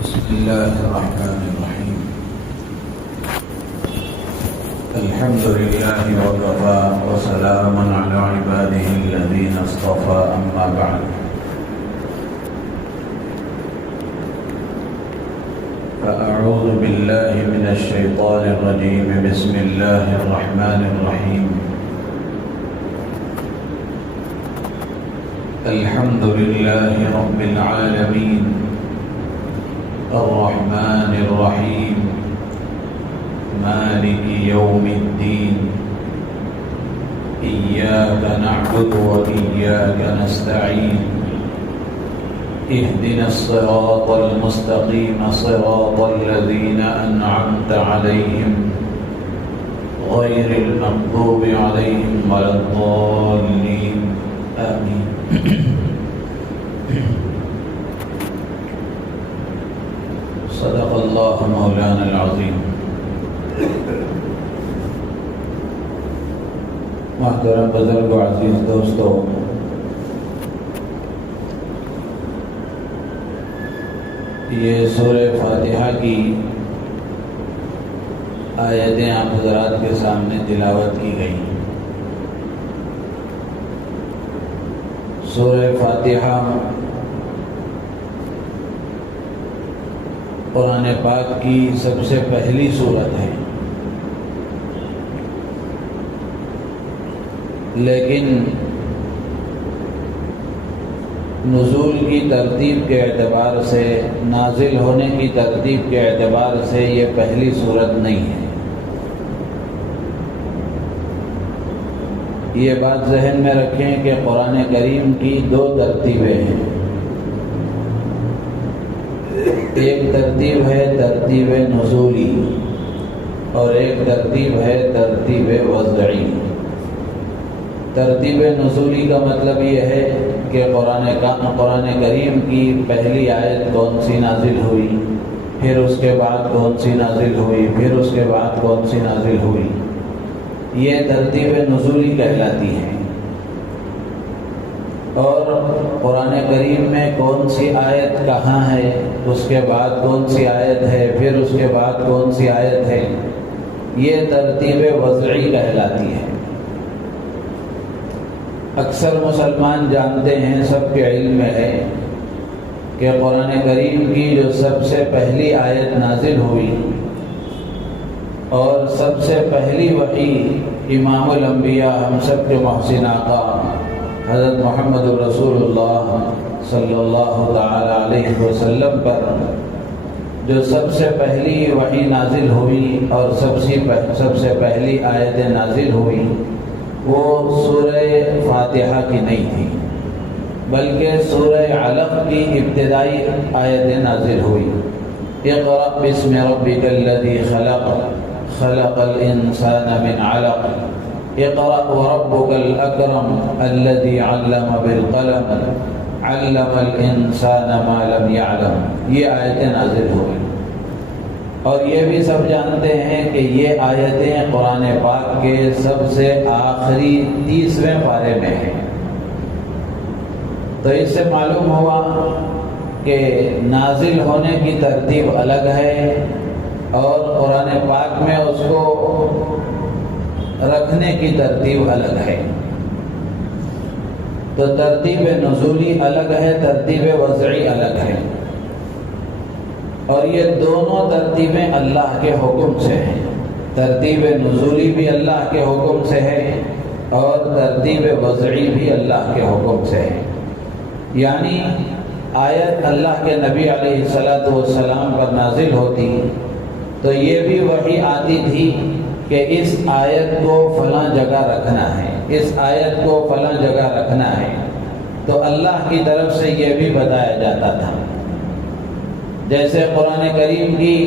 بسم الله الرحمن الرحيم. الحمد لله وكفى وسلام على عباده الذين اصطفى، أما بعد. فأعوذ بالله من الشيطان الرجيم. بسم الله الرحمن الرحيم. الحمد لله رب العالمين الرحمن الرحيم مالك يوم الدين إياك نعبد وإياك نستعين اهدنا الصراط المستقيم صراط الذين أنعمت عليهم غير المغضوب عليهم ولا الضالين آمين. صدق اللہ مولانا العظیم. محترم بزرگ و عزیز دوستو، یہ سورہ فاتحہ کی آیتیں آپ حضرات کے سامنے تلاوت کی گئی. سورہ فاتحہ قرآن پاک کی سب سے پہلی سورت ہے، لیکن نزول کی ترتیب کے اعتبار سے، نازل ہونے کی ترتیب کے اعتبار سے یہ پہلی سورت نہیں ہے. یہ بات ذہن میں رکھیں کہ قرآن کریم کی دو ترتیبیں ہیں. ایک ترتیب ہے ترتیب نزولی اور ایک ترتیب ہے ترتیب وضعی. ترتیب نزولی کا مطلب یہ ہے کہ قرآن کریم کی پہلی آیت کون سی نازل ہوئی، پھر اس کے بعد کون سی نازل ہوئی، پھر اس کے بعد کون سی نازل ہوئی. یہ ترتیب نزولی کہلاتی ہے. اور قرآن کریم میں کون سی آیت کہاں ہے، اس کے بعد کون سی آیت ہے، پھر اس کے بعد کون سی آیت ہے، یہ ترتیب وضعی کہلاتی ہے. اکثر مسلمان جانتے ہیں، سب کے علم میں ہے کہ قرآن کریم کی جو سب سے پہلی آیت نازل ہوئی اور سب سے پہلی وحی امام الانبیاء ہم سب کے محسن آقا حضرت محمد رسول اللہ صلی اللہ تعالی علیہ وسلم پر جو سب سے پہلی وحی نازل ہوئی اور سب سے پہلی آیتیں نازل ہوئی، وہ سورہ فاتحہ کی نہیں تھی، بلکہ سورہ علق کی ابتدائی آیتیں نازل ہوئی. اقرأ بسم ربک الذی خلق خلق الانسان من علق اقرأ وربک الاکرم الذی علم بالقلم علم الانسان ما لم یعلم. یہ آیتیں نازل ہوئی. اور یہ بھی سب جانتے ہیں کہ یہ آیتیں قرآن پاک کے سب سے آخری 30ویں پارے میں ہیں. تو اس سے معلوم ہوا کہ نازل ہونے کی ترتیب الگ ہے اور قرآن پاک میں اس کو رکھنے کی ترتیب الگ ہے. تو ترتیب نزولی الگ ہے، ترتیب وضعی الگ ہے. اور یہ دونوں ترتیبیں اللہ کے حکم سے ہیں. ترتیب نزولی بھی اللہ کے حکم سے ہے اور ترتیب وضعی بھی اللہ کے حکم سے ہے. یعنی آیت اللہ کے نبی علیہ السلام پر نازل ہوتی تو یہ بھی وحی آتی تھی کہ اس آیت کو فلاں جگہ رکھنا ہے، اس آیت کو فلاں جگہ رکھنا ہے. تو اللہ کی طرف سے یہ بھی بتایا جاتا تھا. جیسے قرآن کریم کی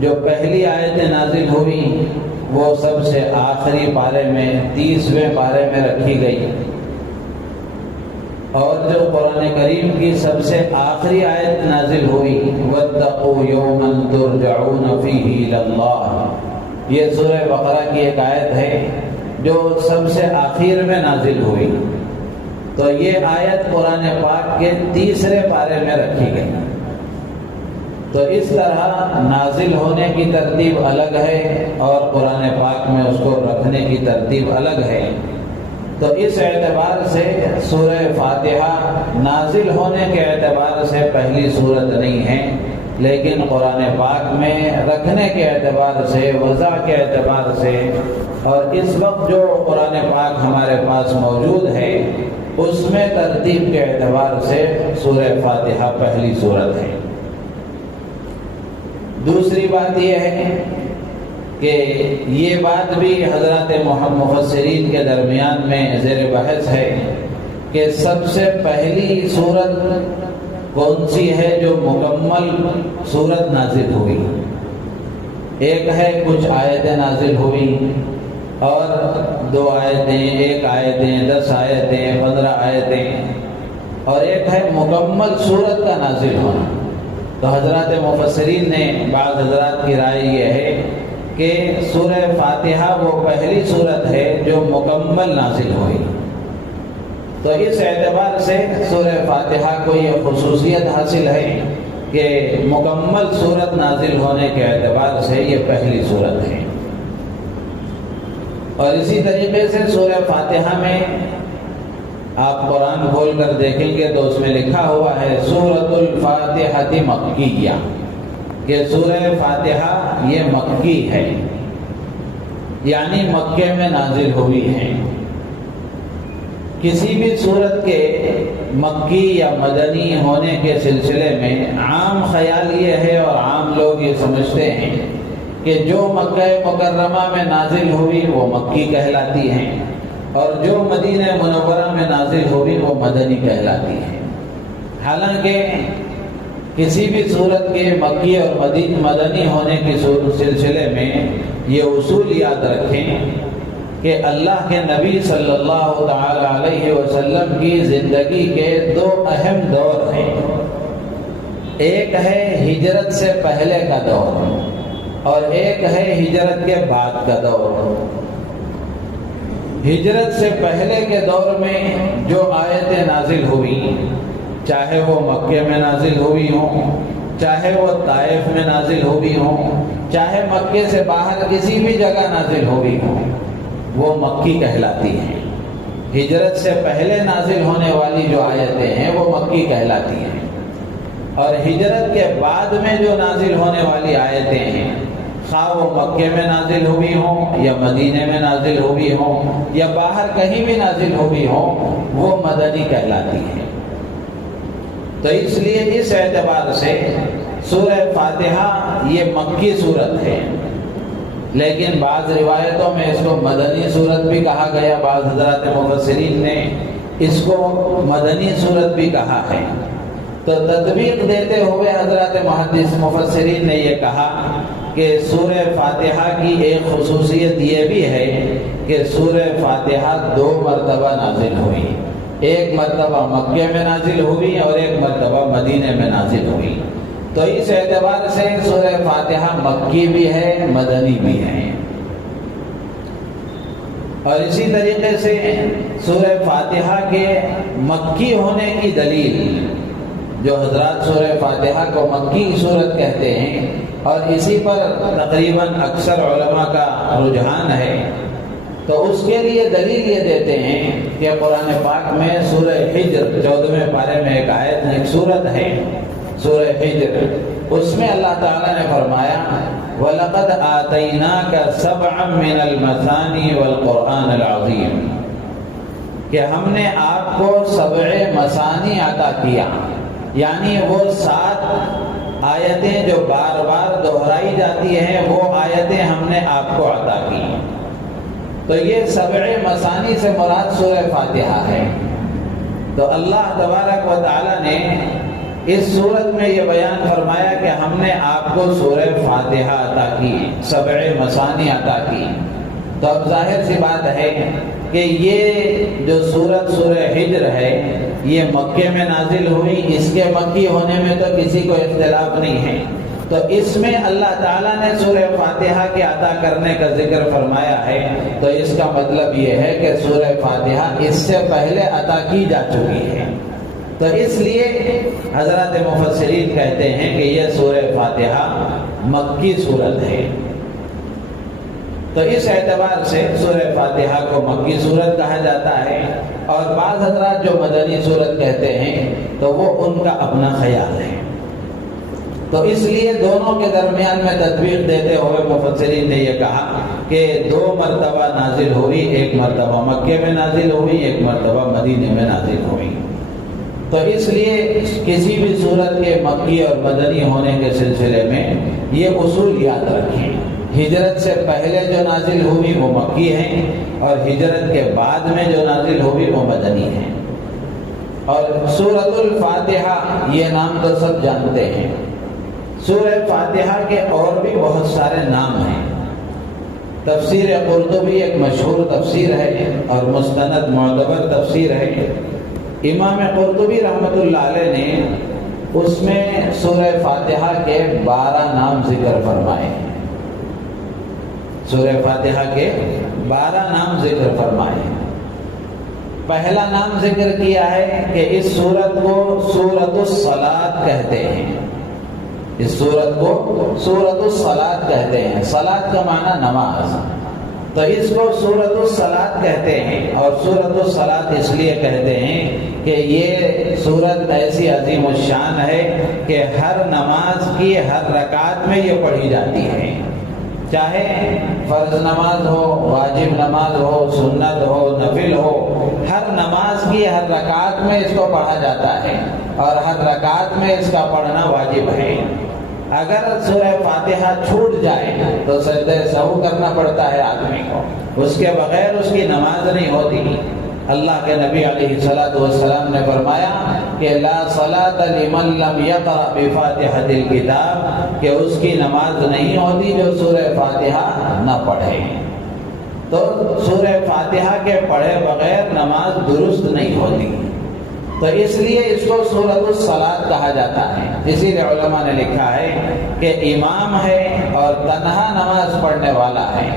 جو پہلی آیتیں نازل ہوئی وہ سب سے آخری پارے میں 30ویں پارے میں رکھی گئی، اور جو قرآن کریم کی سب سے آخری آیت نازل ہوئی وَاتَّقُوا يَوْمًا تُرْجَعُونَ فِيهِ إِلَى اللَّهِ، یہ سورہ بقرہ کی ایک آیت ہے جو سب سے آخر میں نازل ہوئی. تو یہ آیت قرآن پاک کے 3 پارے میں رکھی گئی. تو اس طرح نازل ہونے کی ترتیب الگ ہے اور قرآن پاک میں اس کو رکھنے کی ترتیب الگ ہے۔ تو اس اعتبار سے سورہ فاتحہ نازل ہونے کے اعتبار سے پہلی سورت نہیں ہے، لیکن قرآن پاک میں رکھنے کے اعتبار سے، وضع کے اعتبار سے، اور اس وقت جو قرآن پاک ہمارے پاس موجود ہے اس میں ترتیب کے اعتبار سے سورہ فاتحہ پہلی سورت ہے۔ دوسری بات یہ ہے کہ یہ بات بھی حضرات مفسرین کے درمیان میں زیر بحث ہے کہ سب سے پہلی سورت کون سی ہے جو مکمل سورت نازل ہوئی۔ ایک ہے کچھ آیتیں نازل ہوئی اور 2 آیتیں، 1 آیتیں، 10 آیتیں، 15 آیتیں، اور ایک ہے مکمل سورت کا نازل ہونا۔ تو حضرات مفسرین نے، بعض حضرات کی رائے یہ ہے کہ سورہ فاتحہ وہ پہلی سورت ہے جو مکمل نازل ہوئی۔ تو اس اعتبار سے سورہ فاتحہ کو یہ خصوصیت حاصل ہے کہ مکمل سورت نازل ہونے کے اعتبار سے یہ پہلی سورت ہے۔ اور اسی طریقے سے سورہ فاتحہ میں آپ قرآن کھول کر دیکھیں گے تو اس میں لکھا ہوا ہے سورۃ الفاتحہ مکیہ، کہ سورہ فاتحہ یہ مکی ہے، یعنی مکے میں نازل ہوئی ہے۔ کسی بھی سورت کے مکی یا مدنی ہونے کے سلسلے میں عام خیال یہ ہے اور عام لوگ یہ سمجھتے ہیں کہ جو مکہ مکرمہ میں نازل ہوئی وہ مکی کہلاتی ہیں، اور جو مدینہ منورہ میں نازل ہوئی وہ مدنی کہلاتی ہے۔ حالانکہ کسی بھی صورت کے مکی اور مدنی ہونے کے سلسلے میں یہ اصول یاد رکھیں کہ اللہ کے نبی صلی اللہ تعالی علیہ وسلم کی زندگی کے 2 اہم دور ہیں۔ ایک ہے ہجرت سے پہلے کا دور اور ایک ہے ہجرت کے بعد کا دور۔ ہجرت سے پہلے کے دور میں جو آیتیں نازل ہوئی، چاہے وہ مکے میں نازل ہوئی ہوں، چاہے وہ طائف میں نازل ہوئی ہوں، چاہے مکے سے باہر کسی بھی جگہ نازل ہوئی ہوں، وہ مکی کہلاتی ہیں۔ ہجرت سے پہلے نازل ہونے والی جو آیتیں ہیں وہ مکی کہلاتی ہیں، اور ہجرت کے بعد میں جو نازل ہونے والی آیتیں ہیں، خواہ وہ مکے میں نازل ہوئی ہوں یا مدینے میں نازل ہوئی ہوں یا باہر کہیں بھی نازل ہوئی ہوں، وہ مدنی کہلاتی ہیں۔ تو اس لیے اس اعتبار سے سورہ فاتحہ یہ مکی صورت ہے، لیکن بعض روایتوں میں اس کو مدنی صورت بھی کہا گیا، بعض حضرات مفسرین نے اس کو مدنی صورت بھی کہا ہے۔ تو تطبیق دیتے ہوئے حضرات محدث مفسرین نے یہ کہا کہ سورہ فاتحہ کی ایک خصوصیت یہ بھی ہے کہ سورہ فاتحہ 2 مرتبہ نازل ہوئی، ایک مرتبہ مکے میں نازل ہوئی اور ایک مرتبہ مدینے میں نازل ہوئی۔ تو اس اعتبار سے سورہ فاتحہ مکی بھی ہے، مدنی بھی ہے۔ اور اسی طریقے سے سورہ فاتحہ کے مکی ہونے کی دلیل، جو حضرات سورہ فاتحہ کو مکی صورت کہتے ہیں اور اسی پر تقریباً اکثر علماء کا رجحان ہے، تو اس کے لیے دلیل یہ دیتے ہیں کہ قرآن پاک میں سورہ حجر 14ویں پارے میں ایک آیت، ایک سورت ہے سورہ حجر، اس میں اللہ تعالیٰ نے فرمایا وَلَقَدْ آتَيْنَاكَ سَبْعًا مِّنَ الْمَثَانِي وَالْقُرْآنِ الْعَظِيمِ، کہ ہم نے آپ کو 7 مثانی عطا کیا، یعنی وہ 7 آیتیں جو بار بار دہرائی جاتی ہیں وہ آیتیں ہم نے آپ کو عطا کی۔ تو یہ 7 مثانی سے مراد سورہ فاتحہ ہے۔ تو اللہ تبارک و تعالی نے اس صورت میں یہ بیان فرمایا کہ ہم نے آپ کو سورہ فاتحہ عطا کی، 7 مثانی عطا کی۔ تو اب ظاہر سی بات ہے کہ یہ جو سورہ حجر ہے یہ مکے میں نازل ہوئی، اس کے مکی ہونے میں تو کسی کو اختلاف نہیں ہے۔ تو اس میں اللہ تعالیٰ نے سورہ فاتحہ کے عطا کرنے کا ذکر فرمایا ہے، تو اس کا مطلب یہ ہے کہ سورہ فاتحہ اس سے پہلے عطا کی جا چکی ہے، تو اس لیے حضرات مفسرین کہتے ہیں کہ یہ سورہ فاتحہ مکی صورت ہے۔ تو اس اعتبار سے سورہ فاتحہ کو مکی صورت کہا جاتا ہے، اور بعض حضرات جو مدنی صورت کہتے ہیں تو وہ ان کا اپنا خیال ہے۔ تو اس لیے دونوں کے درمیان میں تطبیق دیتے ہوئے مفسرین نے یہ کہا کہ 2 مرتبہ نازل ہوئی، ایک مرتبہ مکے میں نازل ہوئی، ایک مرتبہ مدینے میں نازل ہوئی۔ تو اس لیے کسی بھی صورت کے مکی اور مدنی ہونے کے سلسلے میں یہ اصول یاد رکھیں۔ ہجرت سے پہلے جو نازل ہوئی وہ مکی ہیں، اور ہجرت کے بعد میں جو نازل ہوئی وہ مدنی ہیں۔ اور سورۃ الفاتحہ یہ نام تو سب جانتے ہیں۔ سورہ فاتحہ کے اور بھی بہت سارے نام ہیں۔ تفسیر قرطبی ایک مشہور تفسیر ہے اور مستند معتبر تفسیر ہے۔ امام قرطبی رحمۃ اللہ علیہ نے اس میں سورہ فاتحہ کے 12 نام ذکر فرمائے ہیں۔ سورہ فاتحہ کے 12 نام ذکر فرمائے ہیں۔ پہلا نام ذکر کیا ہے کہ اس سورت کو سورۃ الصلاۃ کہتے ہیں۔ اس سورت کو سورۃ الصلاۃ کہتے ہیں۔ صلاۃ کا معنی نماز، تو اس کو سورۃ الصلاۃ کہتے ہیں۔ اور سورۃ الصلاۃ اس لیے کہتے ہیں کہ یہ سورت ایسی عظیم الشان ہے کہ ہر نماز کی ہر رکعت میں یہ پڑھی جاتی ہے، چاہے فرض نماز ہو، واجب نماز ہو، سنت ہو، نفل ہو، ہر نماز کی ہر رکعت میں اس کو پڑھا جاتا ہے، اور ہر رکعت میں اس کا پڑھنا واجب ہے۔ اگر سورہ فاتحہ چھوٹ جائے تو سجدہ سہو کرنا پڑتا ہے آدمی کو، اس کے بغیر اس کی نماز نہیں ہوتی۔ اللہ کے نبی علیہ الصلوۃ والسلام نے فرمایا کہ لا صلاۃ لمن لم یقرأ بفاتحۃ الکتاب، کہ اس کی نماز نہیں ہوتی جو سورہ فاتحہ نہ پڑھے۔ تو سورہ فاتحہ کے پڑھے بغیر نماز درست نہیں ہوتی، تو اس لیے اس کو سورۃ الصلاۃ کہا جاتا ہے۔ اسی لیے علماء نے لکھا ہے کہ امام ہے اور تنہا نماز پڑھنے والا ہے،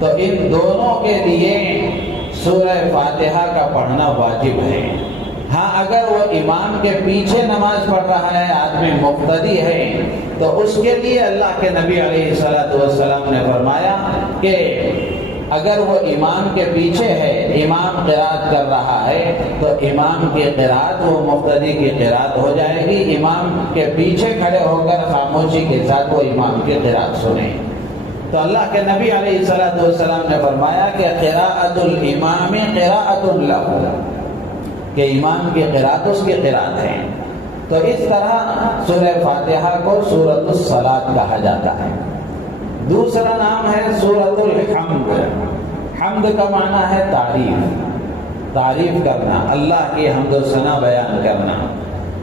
تو ان دونوں کے لیے سورہ فاتحہ کا پڑھنا واجب ہے۔ ہاں اگر وہ امام کے پیچھے نماز پڑھ رہا ہے، آدمی مقتدی ہے، تو اس کے لیے اللہ کے نبی علیہ الصلوۃ والسلام نے فرمایا کہ اگر وہ امام کے پیچھے ہے، امام قرات کر رہا ہے، تو امام کی قرات وہ مقتدی کی قرات ہو جائے گی۔ امام کے پیچھے کھڑے ہو کر خاموشی کے ساتھ وہ امام کی قرات سنیں۔ تو اللہ کے نبی علیہ الصلوۃ والسلام نے فرمایا کہ قراءۃ الامام قراءۃ لہ، کہ امام کی قرات اس کی قرات ہے۔ تو اس طرح سورہ فاتحہ کو سورۃ الصلاۃ کہا جاتا ہے۔ دوسرا نام ہے سورۃ الحمد۔ حمد کا معنی ہے تعریف کرنا، اللہ کی حمد و ثنا بیان کرنا۔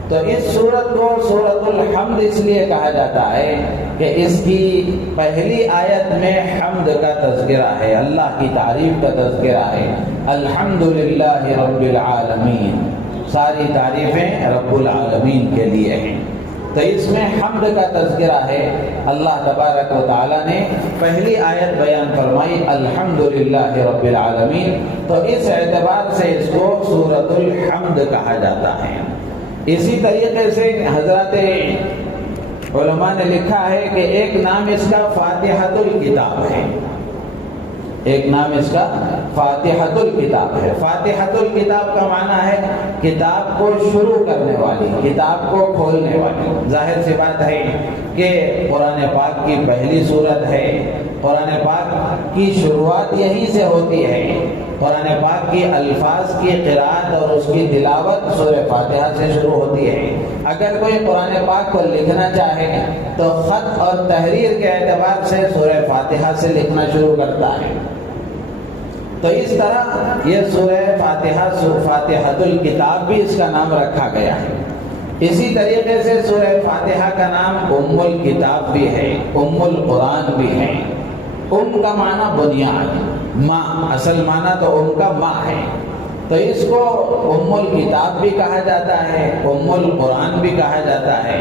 تو اس سورت کو سورۃ الحمد اس لیے کہا جاتا ہے کہ اس کی پہلی آیت میں حمد کا تذکرہ ہے، اللہ کی تعریف کا تذکرہ ہے۔ الحمدللہ رب العالمین، ساری تعریفیں رب العالمین کے لیے ہیں۔ تو اس میں حمد کا تذکرہ ہے۔ اللہ تبارک و تعالی نے پہلی آیت بیان فرمائی الحمدللہ رب العالمین، تو اس اعتبار سے اس کو سورۃ الحمد کہا جاتا ہے۔ اسی طریقے سے حضرات علماء نے لکھا ہے کہ ایک نام اس کا فاتحۃ الکتاب ہے، ایک نام اس کا فاتحۃ الکتاب ہے۔ فاتحۃ الکتاب کا معنی ہے کتاب کو شروع کرنے والی، کتاب کو کھولنے والی۔ ظاہر سی بات ہے کہ قرآن پاک کی پہلی سورت ہے، قرآن پاک کی شروعات یہیں سے ہوتی ہے۔ قرآن پاک کی الفاظ کی قرات اور اس کی تلاوت سورہ فاتحہ سے شروع ہوتی ہے۔ اگر کوئی قرآن پاک کو لکھنا چاہے تو خط اور تحریر کے اعتبار سے سورہ فاتحہ سے لکھنا شروع کرتا ہے۔ تو اس طرح یہ سورہ فاتحہ فاتحۃ الکتاب بھی اس کا نام رکھا گیا ہے۔ اسی طریقے سے سورہ فاتحہ کا نام ام الکتاب بھی ہے، ام القرآن بھی ہے۔ ام کا معنی بنیاد، ماں، اصل معنی تو ام کا ماں ہے، تو اس کو ام الکتاب بھی کہا جاتا ہے، ام القرآن بھی کہا جاتا ہے۔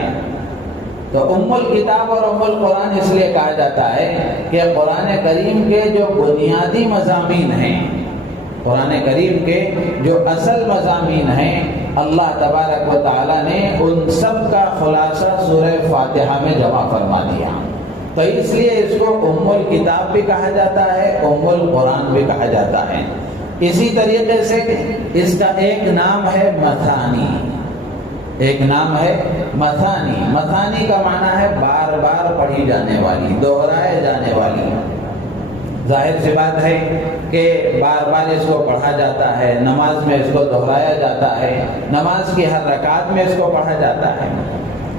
تو ام الکتاب اور ام القرآن اس لیے کہا جاتا ہے کہ قرآن کریم کے جو بنیادی مضامین ہیں، قرآن کریم کے جو اصل مضامین ہیں اللہ تبارک و تعالیٰ نے ان سب کا خلاصہ سورہ فاتحہ میں جمع فرما دیا. تو اس لیے اس کو ام الکتاب بھی کہا جاتا ہے، ام القرآن بھی کہا جاتا ہے. اسی طریقے سے اس کا ایک نام ہے مثانی. ایک نام ہے مثانی. مثانی کا معنی ہے بار بار پڑھی جانے والی، دہرائے جانے والی. ظاہر سی بات ہے کہ بار بار اس کو پڑھا جاتا ہے، نماز میں اس کو دہرایا جاتا ہے، نماز کی ہر رکعت میں اس کو پڑھا جاتا ہے.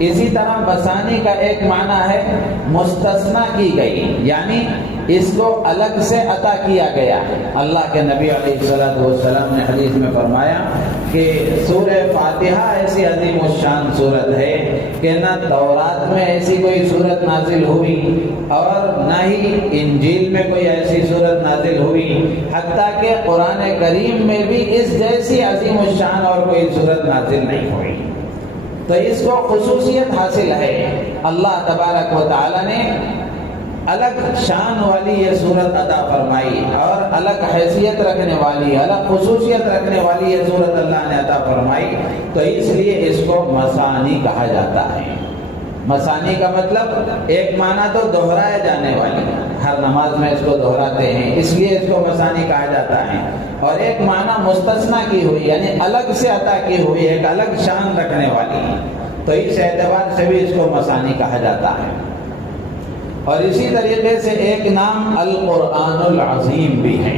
اسی طرح مثانی کا ایک معنی ہے مستثنی کی گئی، یعنی اس کو الگ سے عطا کیا گیا. اللہ کے نبی علیہ الصلوۃ والسلام نے حدیث میں فرمایا کہ سورہ فاتحہ ایسی عظیم الشان صورت ہے کہ نہ تورات میں ایسی کوئی صورت نازل ہوئی اور نہ ہی انجیل میں کوئی ایسی صورت نازل ہوئی، حتیٰ کہ قرآن کریم میں بھی اس جیسی عظیم الشان اور کوئی صورت نازل نہیں ہوئی. تو اس کو خصوصیت حاصل ہے. اللہ تبارک و تعالی نے الگ شان والی یہ صورت عطا فرمائی اور الگ حیثیت رکھنے والی، الگ خصوصیت رکھنے والی یہ صورت اللہ نے عطا فرمائی. تو اس لیے اس کو مثانی کہا جاتا ہے. مثانی کا مطلب ایک معنی تو دہرائے جانے والی، ہر نماز میں اس کو دہراتے ہیں اس لیے اس کو مثانی کہا جاتا ہے. اور ایک معنی مستثنی کی ہوئی، یعنی الگ سے عطا کی ہوئی، ایک الگ شان رکھنے والی. تو اس اعتبار سے بھی اس کو مثانی کہا جاتا ہے. اور اسی طریقے سے ایک نام القرآن العظیم بھی ہے.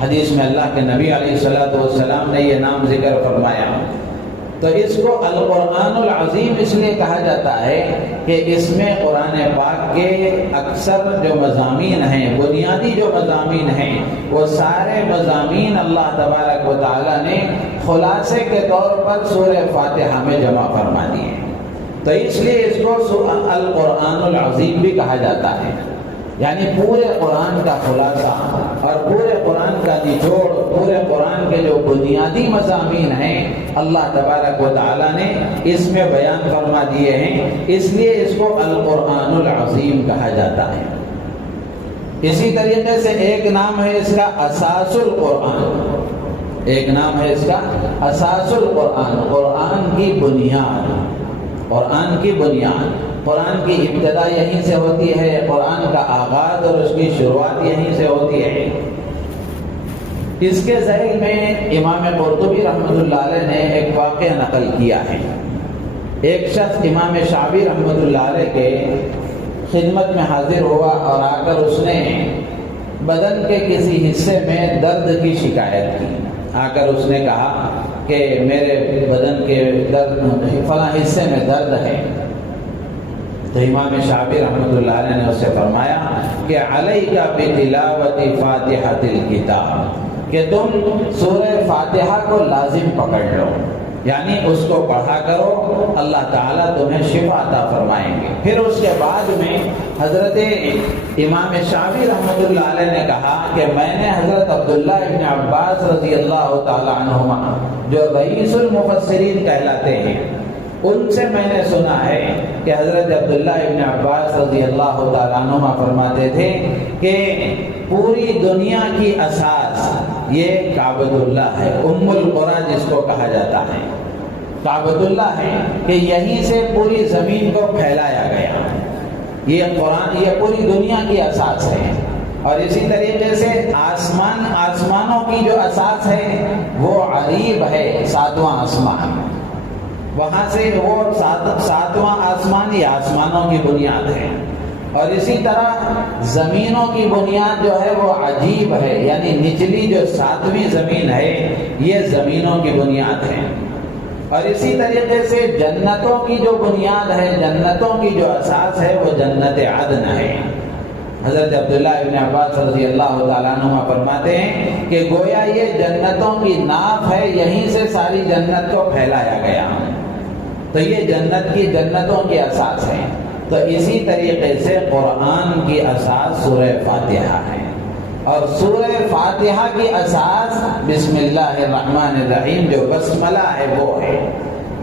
حدیث میں اللہ کے نبی علیہ الصلوۃ والسلام نے یہ نام ذکر فرمایا. تو اس کو القرآن العظیم اس لیے کہا جاتا ہے کہ اس میں قرآن پاک کے اکثر جو مضامین ہیں، بنیادی جو مضامین ہیں، وہ سارے مضامین اللہ تبارک و تعالیٰ نے خلاصے کے طور پر سورہ فاتحہ میں جمع فرما دیے. تو اس لیے اس کو القرآن العظیم بھی کہا جاتا ہے. یعنی پورے قرآن کا خلاصہ اور پورے قرآن کا نچوڑ، پورے قرآن کے جو بنیادی مضامین ہیں اللہ تبارک و تعالیٰ نے اس میں بیان فرما دیے ہیں. اس لیے اس کو القرآن العظیم کہا جاتا ہے. اسی طریقے سے ایک نام ہے اس کا اساس القرآن. ایک نام ہے اس کا اساس القرآن، قرآن کی بنیاد. قرآن کی بنیاد، قرآن کی ابتدا یہیں سے ہوتی ہے، قرآن کا آغاز اور اس کی شروعات یہیں سے ہوتی ہے. اس کے ذیل میں امام قرطبی رحمۃ اللہ علیہ نے ایک واقعہ نقل کیا ہے. ایک شخص امام شعبی رحمۃ اللہ علیہ کے خدمت میں حاضر ہوا اور آ کر اس نے بدن کے کسی حصے میں درد کی شکایت کی. آ کر اس نے کہا کہ میرے بدن کے درد فلاں حصے میں درد ہے. تو امام شعبی رحمۃ اللہ علیہ نے اس سے فرمایا کہ علیک بتلاوت فاتحۃ الکتاب، کہ تم سورہ فاتحہ کو لازم پکڑ لو، یعنی اس کو پڑھا کرو، اللہ تعالیٰ تمہیں شفا عطا فرمائیں گے. پھر اس کے بعد میں حضرت امام شعبی رحمۃ اللہ علیہ نے کہا کہ میں نے حضرت عبداللہ ابن عباس رضی اللہ تعالیٰ عنہما جو رئیس المفسرین کہلاتے ہیں، ان سے میں نے سنا ہے کہ حضرت عبداللہ ابن عباس رضی اللہ تعالیٰ عنہما فرماتے تھے کہ پوری دنیا کی اساس یہ کعبۃ اللہ ہے، ام القریٰ جس کو کہا جاتا ہے. کعبۃ اللہ ہے کہ یہیں سے پوری زمین کو پھیلایا گیا. یہ قرآن یہ پوری دنیا کی اساس ہے. اور اسی طریقے سے آسمانوں کی جو اساس ہے وہ عریب ہے، 7واں آسمان. وہاں سے وہ 7واں آسمان یہ آسمانوں کی بنیاد ہے. اور اسی طرح زمینوں کی بنیاد جو ہے وہ عجیب ہے، یعنی نچلی جو 7ویں زمین ہے یہ زمینوں کی بنیاد ہے. اور اسی طریقے سے جنتوں کی جو بنیاد ہے، جنتوں کی جو اساس ہے وہ جنت عدن ہے. حضرت عبداللہ ابن عباس رضی اللہ تعالیٰ عنہ فرماتے ہیں کہ گویا یہ جنتوں کی ناف ہے، یہیں سے ساری جنت کو پھیلایا گیا. تو یہ جنتوں کی اساس ہے. تو اسی طریقے سے قرآن کی اساس سورہ فاتحہ ہے. اور سورہ فاتحہ کی اساس بسم اللہ الرحمن الرحیم جو بسملہ ہے وہ ہے.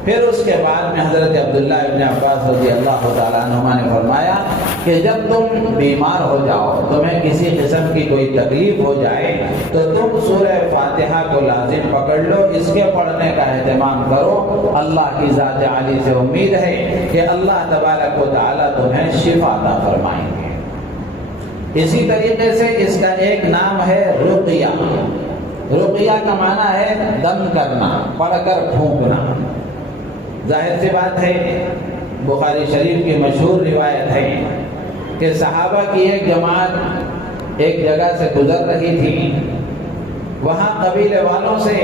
پھر اس کے بعد میں حضرت عبداللہ ابن عباس رضی اللہ تعالیٰ عنہما نے فرمایا کہ جب تم بیمار ہو جاؤ، تمہیں کسی قسم کی کوئی تکلیف ہو جائے، تو تم سورہ فاتحہ کو لازم پکڑ لو، اس کے پڑھنے کا اہتمام کرو۔ اللہ کی ذات عالی سے امید ہے کہ اللہ تبارک و تعالیٰ تمہیں شفا عطا فرمائیں گے۔ اسی طریقے سے اس کا ایک نام ہے رقیہ۔ رقیہ کا معنی ہے دم کرنا، پڑھ کر پھونکنا۔ ظاہر سی بات ہے، بخاری شریف کی مشہور روایت ہے کہ صحابہ کی ایک جماعت ایک جگہ سے گزر رہی تھی، وہاں قبیلے والوں سے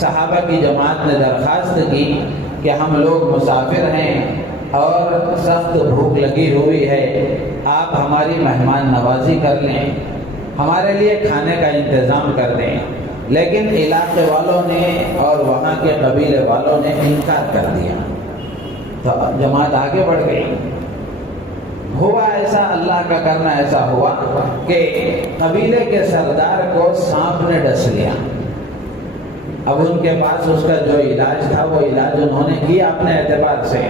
صحابہ کی جماعت نے درخواست کی کہ ہم لوگ مسافر ہیں اور سخت بھوک لگی ہوئی ہے، آپ ہماری مہمان نوازی کر لیں، ہمارے لیے کھانے کا انتظام کر دیں۔ لیکن علاقے والوں نے اور وہاں کے قبیلے والوں نے انکار کر دیا، تو جماعت آگے بڑھ گئی۔ ہوا ایسا، اللہ کا کرنا ایسا ہوا کہ قبیلے کے سردار کو سانپ نے ڈس لیا۔ اب ان کے پاس اس کا جو علاج تھا وہ علاج انہوں نے کیا اپنے اعتبار سے،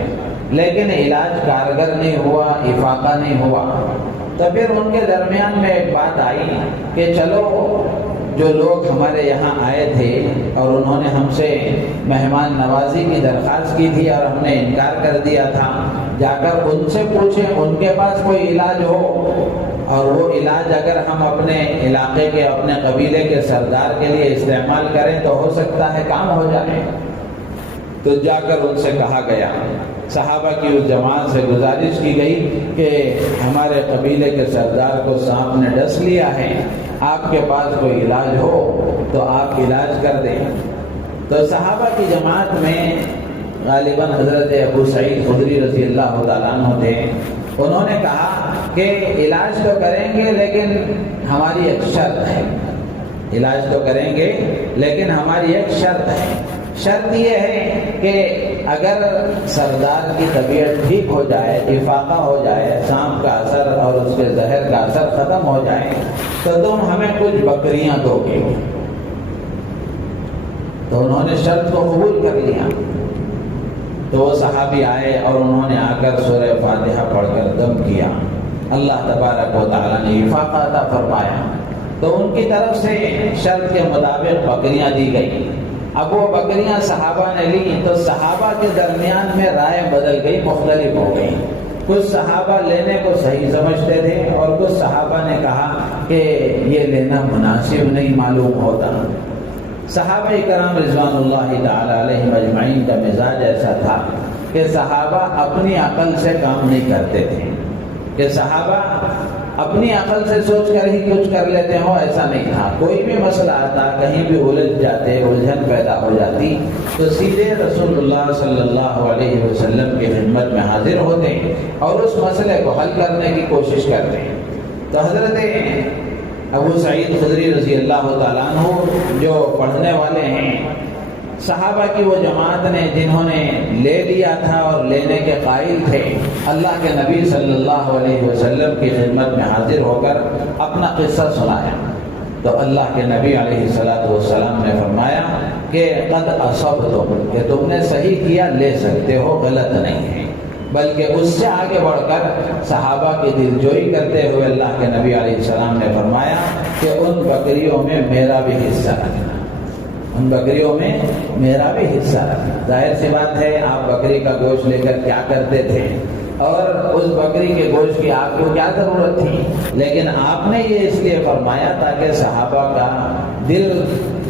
لیکن علاج کارگر نہیں ہوا، افاقہ نہیں ہوا۔ تو پھر ان کے درمیان میں ایک بات آئی کہ چلو، جو لوگ ہمارے یہاں آئے تھے اور انہوں نے ہم سے مہمان نوازی کی درخواست کی تھی اور ہم نے انکار کر دیا تھا، جا کر ان سے پوچھیں ان کے پاس کوئی علاج ہو، اور وہ علاج اگر ہم اپنے علاقے کے، اپنے قبیلے کے سردار کے لیے استعمال کریں تو ہو سکتا ہے کام ہو جائے۔ تو جا کر ان سے کہا گیا، صحابہ کی اس جماعت سے گزارش کی گئی کہ ہمارے قبیلے کے سردار کو سانپ نے ڈس لیا ہے، آپ کے پاس کوئی علاج ہو تو آپ علاج کر دیں۔ تو صحابہ کی جماعت میں غالباً حضرت ابو سعید خدری رضی اللہ تعالیٰ عنہ تھے۔ انہوں نے کہا کہ علاج تو کریں گے لیکن ہماری ایک شرط ہے، علاج تو کریں گے لیکن ہماری ایک شرط ہے۔ شرط یہ ہے کہ اگر سردار کی طبیعت ٹھیک ہو جائے، افاقہ ہو جائے، سانپ کا اثر اور اس کے زہر کا اثر ختم ہو جائے، تو تم ہمیں کچھ بکریاں دو گے۔ تو انہوں نے شرط کو قبول کر لیا۔ تو وہ صحابی آئے اور انہوں نے آ کر سورہ فاتحہ پڑھ کر دم کیا، اللہ تبارک و تعالیٰ نے افاقہ عطا فرمایا۔ تو ان کی طرف سے شرط کے مطابق بکریاں دی گئی۔ اب وہ بکریاں صحابہ نے لی تو صحابہ کے درمیان میں رائے بدل گئی، مختلف ہو گئی۔ کچھ صحابہ لینے کو صحیح سمجھتے تھے اور کچھ صحابہ نے کہا کہ یہ لینا مناسب نہیں معلوم ہوتا۔ صحابہ کرام رضوان اللہ تعالی علیہم اجمعین کا مزاج ایسا تھا کہ صحابہ اپنی عقل سے کام نہیں کرتے تھے، کہ صحابہ اپنی عقل سے سوچ کر ہی کچھ کر لیتے ہوں، ایسا نہیں تھا۔ کوئی بھی مسئلہ آتا، کہیں بھی الجھ جاتے، الجھن پیدا ہو جاتی تو سیدھے رسول اللہ صلی اللہ علیہ وسلم کی خدمت میں حاضر ہوتے اور اس مسئلے کو حل کرنے کی کوشش کرتے۔ تو حضرت ابو سعید خدری رضی اللہ تعالیٰ عنہ جو پڑھنے والے ہیں، صحابہ کی وہ جماعت نے جنہوں نے لے لیا تھا اور لینے کے قائل تھے، اللہ کے نبی صلی اللہ علیہ وسلم کی خدمت میں حاضر ہو کر اپنا قصہ سنایا۔ تو اللہ کے نبی علیہ الصلوۃ والسلام نے فرمایا کہ قد اصبتم، کہ تم نے صحیح کیا، لے سکتے ہو، غلط نہیں ہے۔ بلکہ اس سے آگے بڑھ کر صحابہ کی دلجوئی کرتے ہوئے اللہ کے نبی علیہ السلام نے فرمایا کہ ان بکریوں میں میرا بھی حصہ رکھنا، ان بکریوں میں میرا بھی حصہ رکھنا۔ ظاہر سی بات ہے، آپ بکری کا گوشت لے کر کیا کرتے تھے اور اس بکری کے گوشت کی آپ کو کیا ضرورت تھی، لیکن آپ نے یہ اس لیے فرمایا تاکہ صحابہ کا دل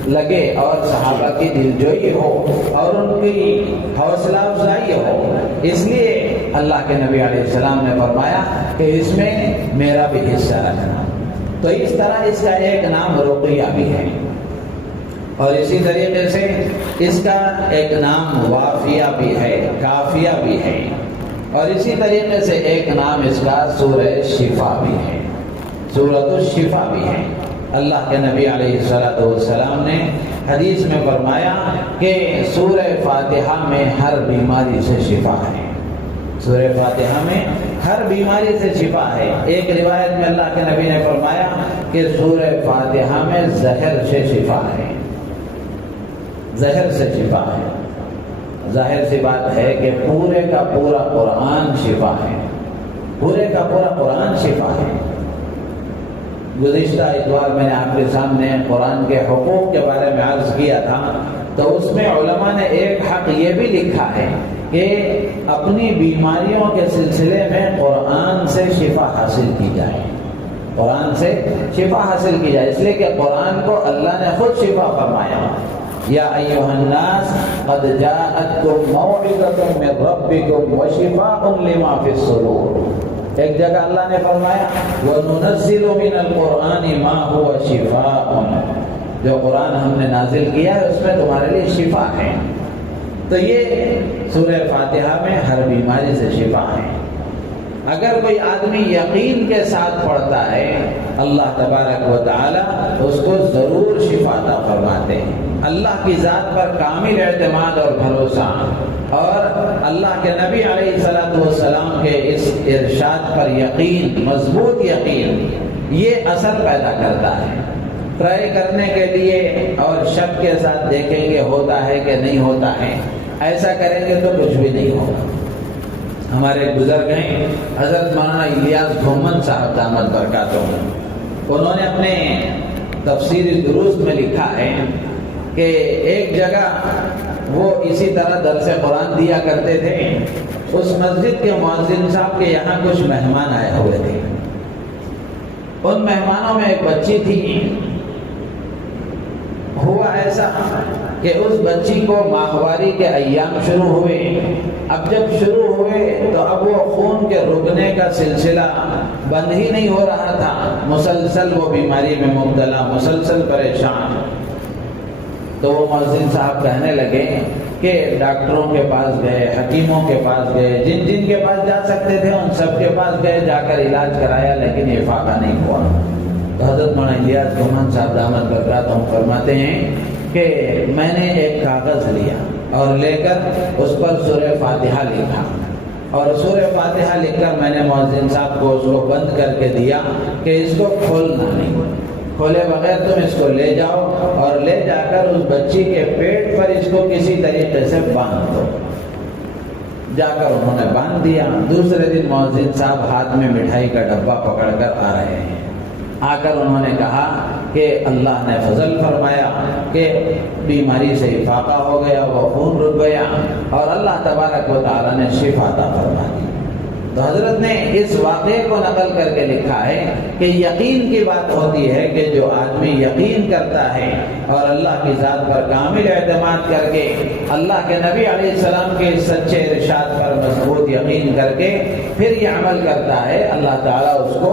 لگے اور صحابہ کی دلجوئی ہو اور ان کی حوصلہ افزائی ہو۔ اس لیے اللہ کے نبی علیہ السلام نے فرمایا کہ اس میں میرا بھی حصہ رکھنا۔ تو اس طرح اس کا ایک نام رقیہ بھی ہے، اور اسی طریقے سے اس کا ایک نام وافیہ بھی ہے، کافیہ بھی ہے، اور اسی طریقے سے ایک نام اس کا سورہ شفا بھی ہے، سورۃ الشفا بھی ہے۔ اللہ کے نبی علیہ السلام نے حدیث میں فرمایا کہ سورہ فاتحہ میں ہر بیماری سے شفا ہے، سورہ فاتحہ میں ہر بیماری سے شفا ہے۔ ایک روایت میں اللہ کے نبی نے فرمایا کہ سورہ فاتحہ میں زہر سے شفا ہے، زہر سے شفا ہے۔ ظاہر سی بات ہے کہ پورے کا پورا قرآن شفا ہے، پورے کا پورا قرآن شفا ہے۔ گزشتہ اتوار میں نے آپ کے سامنے قرآن کے حقوق کے بارے میں عرض کیا تھا، تو اس میں علماء نے ایک حق یہ بھی لکھا ہے کہ اپنی بیماریوں کے سلسلے میں قرآن سے شفا حاصل کی جائے، قرآن سے شفا حاصل کی جائے، اس لیے کہ قرآن کو اللہ نے خود شفا فرمایا، یا ایھا الناس قد جاءتکم موعظۃ من ربکم وشفاء لما فی الصدور۔ ایک جگہ اللہ نے فرمایا وَنُنَزِّلُ مِنَ الْقُرْآنِ مَا هُوَ شِفَاءٌ، جو قرآن ہم نے نازل کیا ہے اس میں تمہارے لیے شفا ہے۔ تو یہ سورہ فاتحہ میں ہر بیماری سے شفا ہے۔ اگر کوئی آدمی یقین کے ساتھ پڑھتا ہے اللہ تبارک و تعالی اس کو ضرور شفا عطا فرماتے ہیں۔ اللہ کی ذات پر کامل اعتماد اور بھروسہ اور اللہ کے نبی علیہ الصلوۃ والسلام کے اس ارشاد پر یقین، مضبوط یقین، یہ اثر پیدا کرتا ہے۔ ٹرائی کرنے کے لیے اور شک کے ساتھ دیکھیں گے ہوتا ہے کہ نہیں ہوتا ہے، ایسا کریں گے تو کچھ بھی نہیں ہوگا۔ ہمارے بزرگ ہیں حضرت مولانا الیاس گھومن صاحب دامت برکاتہ، انہوں نے اپنے تفسیری دروس میں لکھا ہے کہ ایک جگہ وہ اسی طرح درس قرآن دیا کرتے تھے، اس مسجد کے مؤذن صاحب کے یہاں کچھ مہمان آئے ہوئے تھے۔ ان مہمانوں میں ایک بچی تھی۔ ہوا ایسا کہ اس بچی کو ماہواری کے ایام شروع ہوئے۔ اب جب شروع ہوئے تو اب وہ خون کے رکنے کا سلسلہ بند ہی نہیں ہو رہا تھا، مسلسل وہ بیماری میں مبتلا، مسلسل پریشان۔ تو وہ مؤذن صاحب کہنے لگے کہ ڈاکٹروں کے پاس گئے، حکیموں کے پاس گئے، جن جن کے پاس جا سکتے تھے ان سب کے پاس گئے، جا کر علاج کرایا، لیکن یہ فائدہ نہیں ہوا۔ تو حضرت مولانا الیاس گھومن صاحب دامت برکاتہ فرماتے ہیں کہ میں نے ایک کاغذ لیا اور لے کر اس پر سورہ فاتحہ لکھا، اور سورہ فاتحہ لکھ کر میں نے مؤذن صاحب کو اس کو بند کر کے دیا کہ اس کو کھولنا نہیں، کھولے بغیر تم اس کو لے جاؤ اور لے جا کر اس بچی کے پیٹ پر اس کو کسی طریقے سے باندھ دو۔ جا کر انہوں نے باندھ دیا۔ دوسرے دن مؤذن صاحب ہاتھ میں مٹھائی کا ڈبہ پکڑ کر آ رہے ہیں۔ آ کر انہوں نے کہا کہ اللہ نے فضل فرمایا کہ بیماری سے افاقہ ہو گیا، وہ خون رک گیا اور اللہ تبارک و تعالی نے شفا عطا فرما دی۔ تو حضرت نے اس واقعے کو نقل کر کے لکھا ہے کہ یقین کی بات ہوتی ہے کہ جو آدمی یقین کرتا ہے اور اللہ کی ذات پر کامل اعتماد کر کے اللہ کے نبی علیہ السلام کے سچے ارشاد پر مضبوط یقین کر کے پھر یہ عمل کرتا ہے، اللہ تعالیٰ اس کو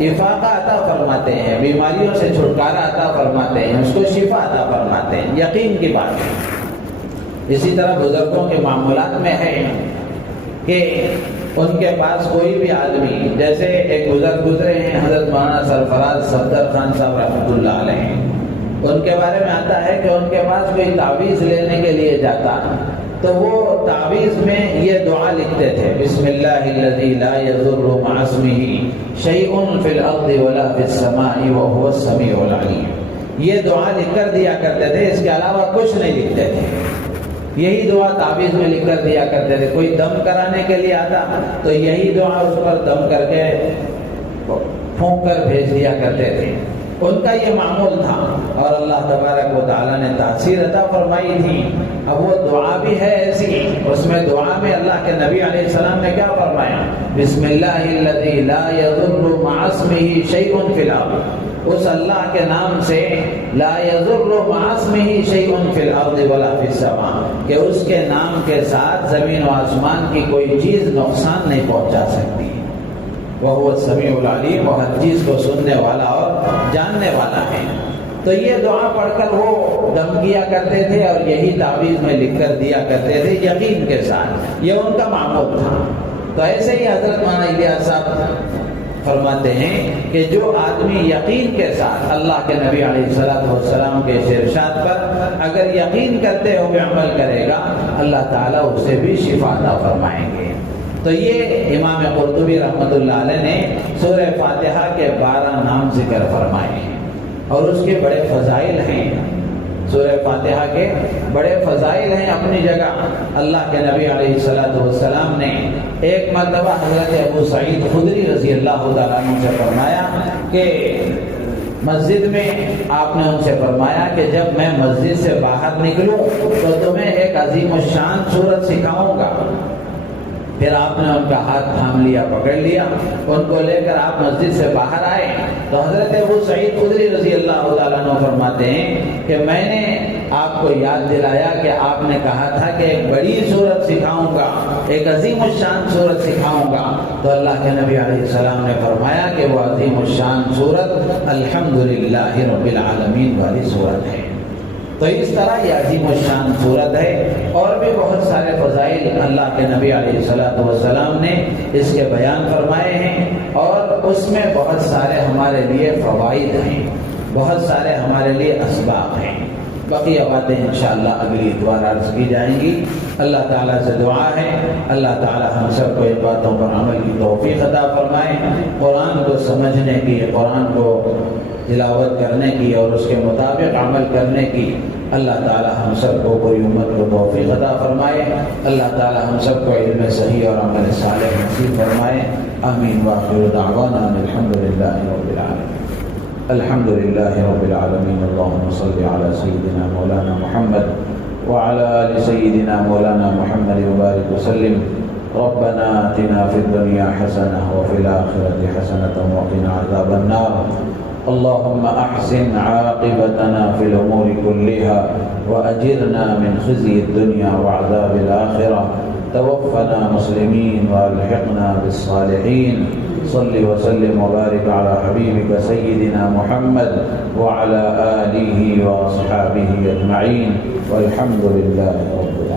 افاقہ عطا فرماتے ہیں، بیماریوں سے چھٹکارا عطا فرماتے ہیں، اس کو شفا عطا فرماتے ہیں۔ یقین کی بات ہے۔ اسی طرح بزرگوں کے معمولات میں ہے کہ ان کے پاس کوئی بھی آدمی، جیسے ایک بزرگ گزرے ہیں حضرت مولانا سرفراز صفدر خان صاحب رحمۃ اللہ علیہ، ان کے بارے میں آتا ہے کہ ان کے پاس کوئی تعویذ لینے کے لیے جاتا تو وہ تعویذ میں یہ دعا لکھتے تھے، بسم اللہ الذی لا یضر مع اسمہ شیء فی الارض ولا فی السماء وهو السمیع العلیم۔ یہ دعا لکھ کر دیا کرتے تھے، اس کے علاوہ کچھ نہیں لکھتے تھے۔ یہی دعا تعویذ میں لکھ کر دیا کرتے تھے۔ کوئی دم کرانے کے لیے آتا تو یہی دعا اس پر دم کر کے پھونک کر بھیج دیا کرتے تھے۔ ان کا یہ معمول تھا اور اللہ تبارک و تعالیٰ نے تاثیر عطا فرمائی تھی۔ اب وہ دعا بھی ہے ایسی، اس میں دعا میں اللہ کے نبی علیہ السلام نے کیا فرمایا، بسم اللہ الذی لا یضر مع اسمہ شیء فی الارض، اس اللہ کے نام سے لا یضر مع اسمہ شیء فی الارض ولا فی السماء، کہ اس کے نام کے ساتھ زمین و آسمان کی کوئی چیز نقصان نہیں پہنچا سکتی۔ وہ السمیع العلیم، وہ ہر چیز کو سننے والا اور جاننے والا ہے۔ تو یہ دعا پڑھ کر وہ دم کیا کرتے تھے اور یہی تعویذ میں لکھ کر دیا کرتے تھے یقین کے ساتھ، یہ ان کا معمول تھا۔ تو ایسے ہی حضرت مولانا الیاس صاحب فرماتے ہیں کہ جو آدمی یقین کے ساتھ اللہ کے نبی علیہ السلام کے ارشاد پر اگر یقین کرتے ہوئے عمل کرے گا، اللہ تعالیٰ اسے بھی شفا عطا فرمائیں گے۔ تو یہ امام قرطبی رحمۃ اللہ علیہ نے سورہ فاتحہ کے 12 نام ذکر فرمائے ہیں اور اس کے بڑے فضائل ہیں۔ سورہ فاتحہ کے بڑے فضائل ہیں اپنی جگہ۔ اللہ کے نبی علیہ السلام نے ایک مرتبہ حضرت ابو سعید خدری رضی اللہ تعالیٰ عنہ سے فرمایا کہ مسجد میں آپ نے ان سے فرمایا کہ جب میں مسجد سے باہر نکلوں تو تمہیں ایک عظیم الشان سورت سکھاؤں گا۔ پھر آپ نے ان کا ہاتھ تھام لیا، پکڑ لیا، ان کو لے کر آپ مسجد سے باہر آئے تو حضرت ابو سعید خدری رضی اللہ تعالیٰ عنہ فرماتے ہیں کہ میں نے آپ کو یاد دلایا کہ آپ نے کہا تھا کہ ایک بڑی سورت سکھاؤں گا، ایک عظیم الشان سورت سکھاؤں گا۔ تو اللہ کے نبی علیہ السلام نے فرمایا کہ وہ عظیم الشان سورت الحمدللہ رب العالمین والی سورت ہے۔ تو اس طرح یہ عظیم الشان سورت ہے، اور بھی بہت سارے فضائل اللہ کے نبی علیہ السلام نے اس کے بیان فرمائے ہیں، اور اس میں بہت سارے ہمارے لیے فوائد ہیں، بہت سارے ہمارے لیے اسباب ہیں۔ بقیہ باتیں انشاءاللہ اگلی اتوار عرض کی جائیں گی۔ اللہ تعالیٰ سے دعا ہے اللہ تعالیٰ ہم سب کو ان باتوں پر عمل کی توفیق عطا فرمائے، قرآن کو سمجھنے کی، قرآن کو تلاوت کرنے کی اور اس کے مطابق عمل کرنے کی اللہ تعالیٰ ہم سب کو پوری امت کو توفیق عطا فرمائے۔ اللہ تعالیٰ ہم سب کو علم صحیح اور عمل صالح نصیب فرمائے۔ آمین وآخر دعوانا الحمدللہ رب العالمین۔ الحمد لله رب العالمين اللهم صل على سيدنا مولانا محمد وعلى آل سيدنا مولانا محمد وبارك وسلم ربنا آتنا في الدنيا حسنة وفي الآخرة حسنة وقنا عذاب النار اللهم أحسن عاقبتنا في الأمور كلها وأجرنا من خزي الدنيا وعذاب الآخرة توفنا مسلمين والحقنا بالصالحين صل وسلم وبارك على حبيبك سيدنا محمد وعلى آله وأصحابه أجمعين والحمد لله رب العالمين۔